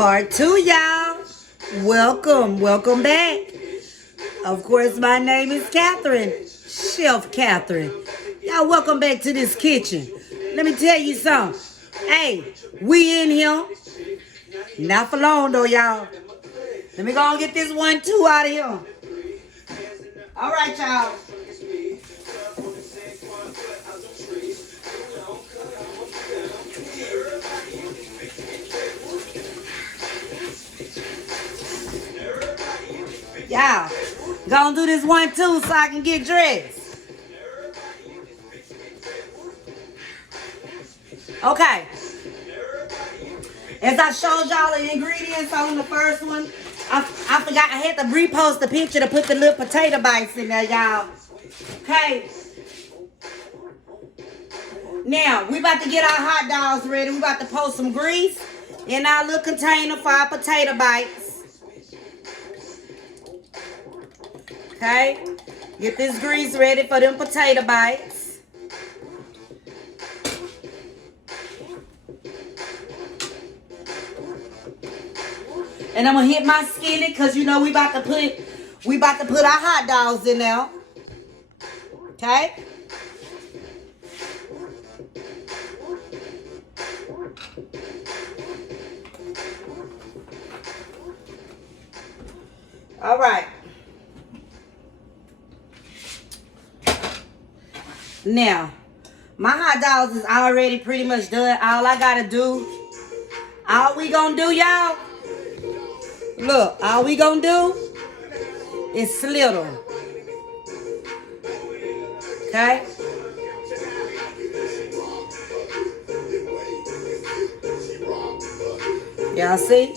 Part two, y'all. Welcome back. Of course, my name is Kathryn, Chef Kathryn. Y'all, welcome back to this kitchen. Let me tell you something. Hey, we in here. Not for long, though, y'all. Let me go and get this 1-2 out of here. All right, y'all. Y'all, gonna do this 1-2 so I can get dressed. Okay. As I showed y'all the ingredients on the first one, I forgot I had to repost the picture to put the little potato bites in there, y'all. Okay. Now, we about to get our hot dogs ready. We about to post some grease in our little container for our potato bites. Okay. Get this grease ready for them potato bites. And I'm gonna hit my skillet because you know we about to put our hot dogs in there. Okay? All right. Now, my hot dogs is already pretty much done. All we gonna do, y'all, look, all we gonna do is slit them. Okay? Y'all see?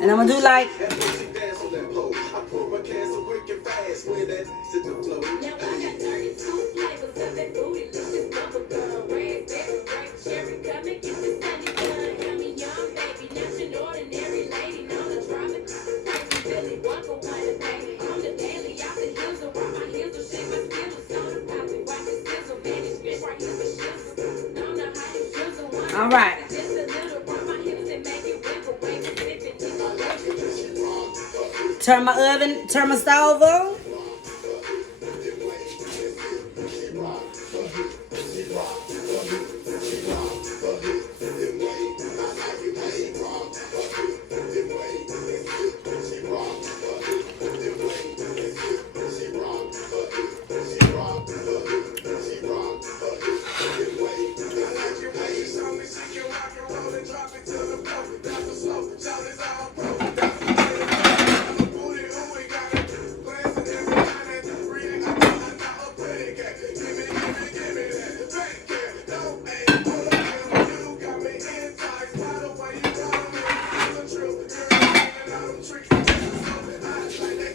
And I'm gonna do like all right. Turn my stove on.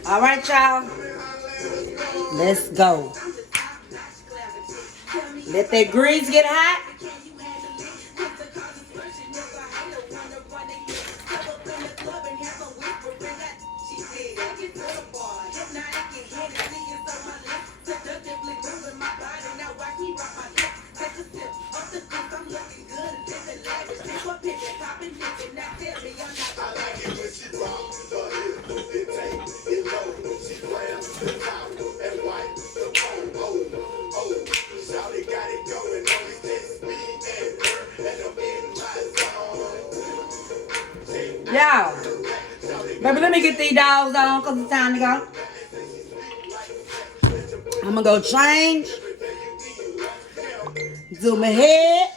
All right, y'all. Let's go. Let that grease get hot. Y'all, baby, let me get these dogs on because it's time to go. I'm going to go change. Zoom ahead.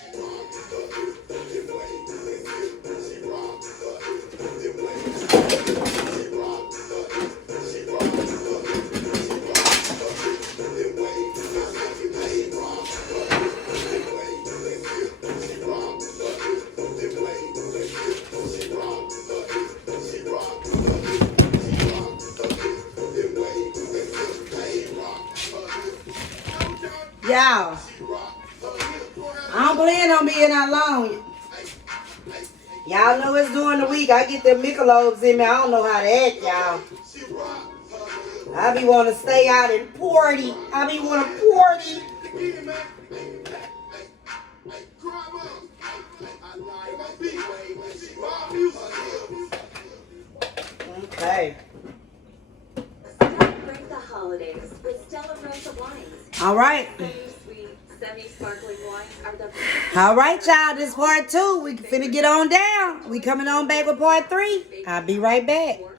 Y'all, I don't plan on being out long. Y'all know it's during the week. I get them Michelob's in me. I don't know how to act, y'all. I be want to stay out and party. I be want to party. Okay. Celebrate the holidays with Stella Rosa wines. All right. Semi-sweet, semi-sparkling wines are the All right, y'all. This part 2. We finna get on down. We coming on back with part 3. I'll be right back.